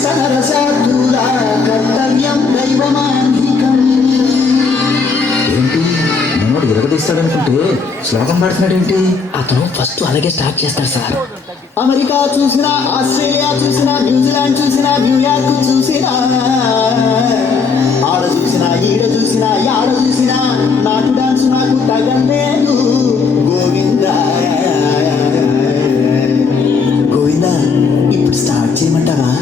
సరసాధులా కర్తవ్యం దైవమాంగికం. ఏంటి మనోడు విరగదీస్తాడనుకుంటే శ్లోకం పాడుతున్నాడు ఏంటి? అతను ఫస్ట్ అలాగే స్టార్ట్ చేస్తాడు సార్. అమెరికా చూసినా, ఆస్ట్రేలియా చూసినా, న్యూజిలాండ్ చూసినా, న్యూయార్క్ చూసినా, ఆడ చూసినా, ఈడ చూసినా, యాడ చూసినా నాటు డాన్స్ నాకు తగలేదు. గోవిందా గోవిందా, ఇప్పుడు స్టార్ట్ చేయమంటావా?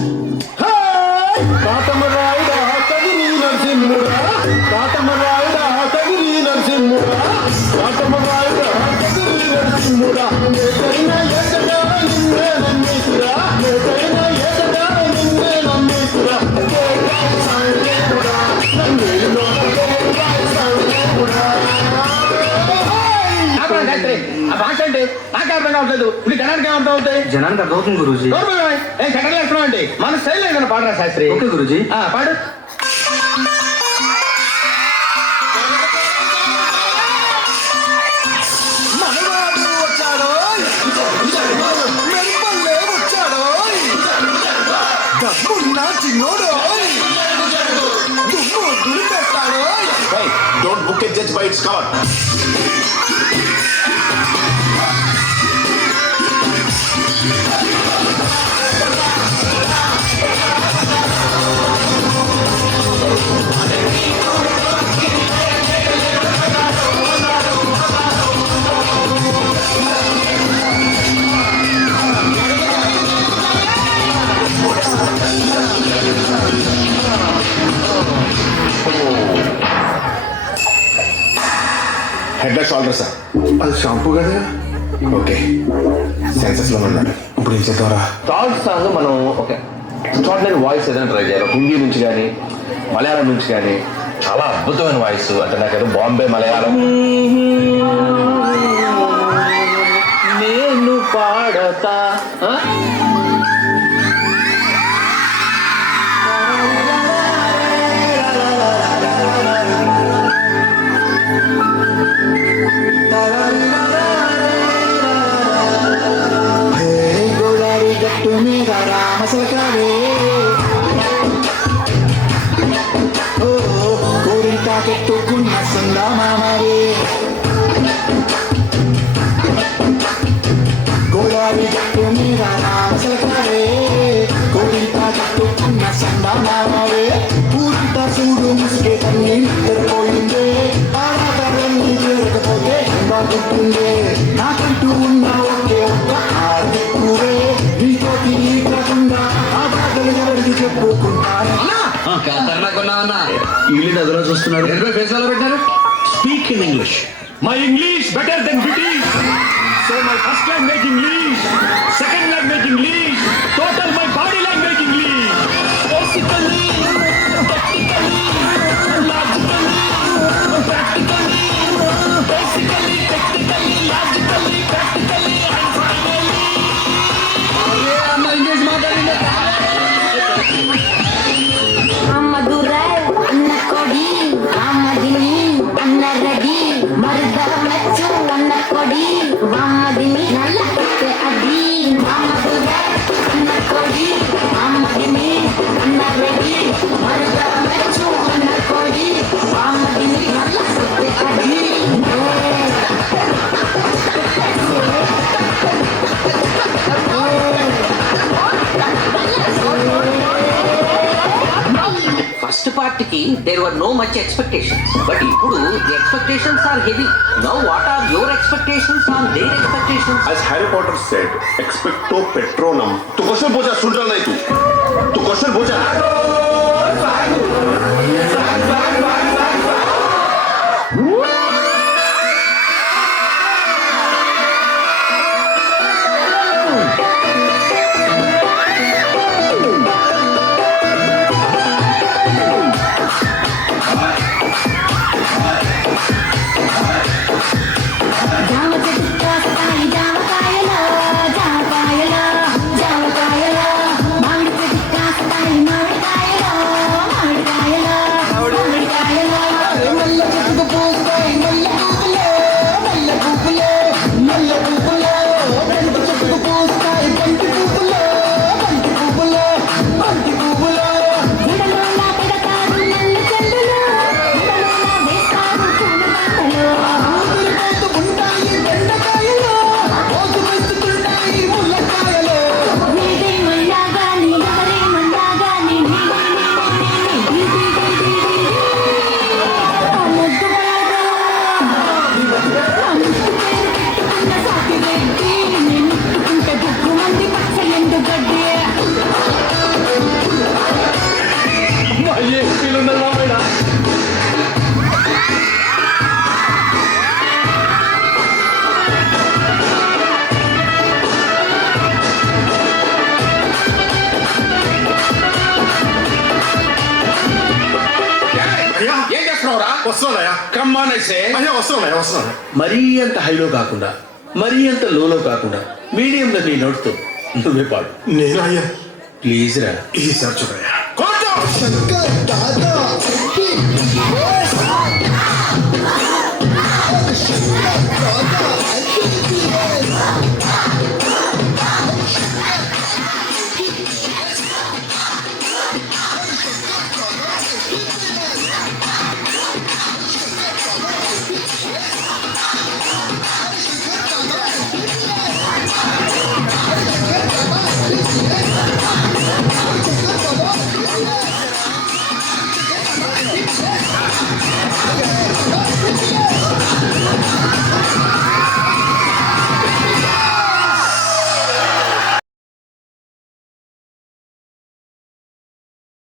కాటమరాయుడా కదిరి నరసింహుడా, కాటమరాయుడా కదిరి నరసింహుడా, కాటమరాయుడా కదిరి నరసింహుడా, ఏదైనా ఏదైనా నిన్నే నమ్మేకురా, ఏదైనా ఏదైనా నిన్నే నమ్మేకురా, ఆ భాష అంటే నాకు అర్థం కావట్లేదు. ఇప్పుడు జనానికి ఏమర్థం అవుతాయి? జనానికి అర్థమవుతుంది గురూజీ. ఏం కట్టలు వేస్తున్నావు అంటే మన స్టైల్ ఏదైనా పాడరా శాస్త్రి? ఓకే గురూజీ. పాడు. మనవాడు వచ్చాడో, మెరుపల్లే వచ్చాడో, డబ్బున్న చిన్నోడో, దుమ్ము దులిపేస్తాడో. Hey, don't book a judge by its cover. Head and shoulder sir. అది షాంపూ కదా. ఓకే, సెన్సెస్ లో ఉన్నాడు. ఇప్పుడు ఏం చేద్దాంరా? థర్డ్ సాంగ్ మనం ఒక ఎక్స్ట్రాడినరీ వాయిస్ ఏదైనా ట్రై చేయాలి. హిందీ నుంచి కానీ మలయాళం నుంచి కానీ చాలా అద్భుతమైన వాయిస్. అంటే నాకేదో బాంబే మలయాళం నేను పాడతా. గోదావరి గట్టు మీద రామసలకాలే, కోరిక పెట్టుకున్న సుందమామరే. గోదావరి గట్టు మీద రామసలకాలే, కోరిక పెట్టుకున్న సుందమామరే. ఊరంతా చూడు ముసుగే తల్లి తెరిపోయిందే, ఆరాధనని చేరకపోతే బాగుంటుందే. నాకంటూ ఉన్న ఒకే ఒక్క ఆదిక్కువే, నీతోటి నీ కాకుండా ఆ బాధలు ఎవరికి చెప్పుకుంటాను. వీళ్ళు అదలో చూస్తున్నారు. పెట్టారు. Speak in English. My English better than British. So my first language English, second language English, total my body language English. Basically, technically, logically, practically, basically, technically, logically, practically, and finally. Madurai అన్న కొడి రామదిని అన్న రెడ్డి మరుద మెచ్చు అన్న కొడి రామదిని నల్ల అడి మధురై అన్న కొడి రామదిని అన్న రెడ్డి మరుద మెచ్చు అన్న కొడి రామదిని నల్ల అడి. ఫస్ట్ పార్ట్ కి there were no much expectations, but ఇప్పుడు the expectations are heavy. Now what are your expectations on their expectations? As Harry Potter said, expecto patronum. तू क्वेश्चन पूछा, सुन रहा नहीं तू क्वेश्चन पूछा. జామకాయలో మామిడి చెట్టు కాస్తాయి మామిడికాయలు. ఏం ఫీల్ ఉన్నది మామయ్య? అయ్యా ఏం చేస్తున్నావురా? వస్తున్నానయ్యా కమ్మానేసే అయ్యా వస్తున్నాను మరీ అంత హైలో కాకుండా మరీ అంత లోలో కాకుండా మీడియంలో నీ నోట్తో నువ్వే పాడు నేను అయ్యా ప్లీజ్ రా. ఈసారి చూడయ్యా కొంచెం శంకర్ దాదా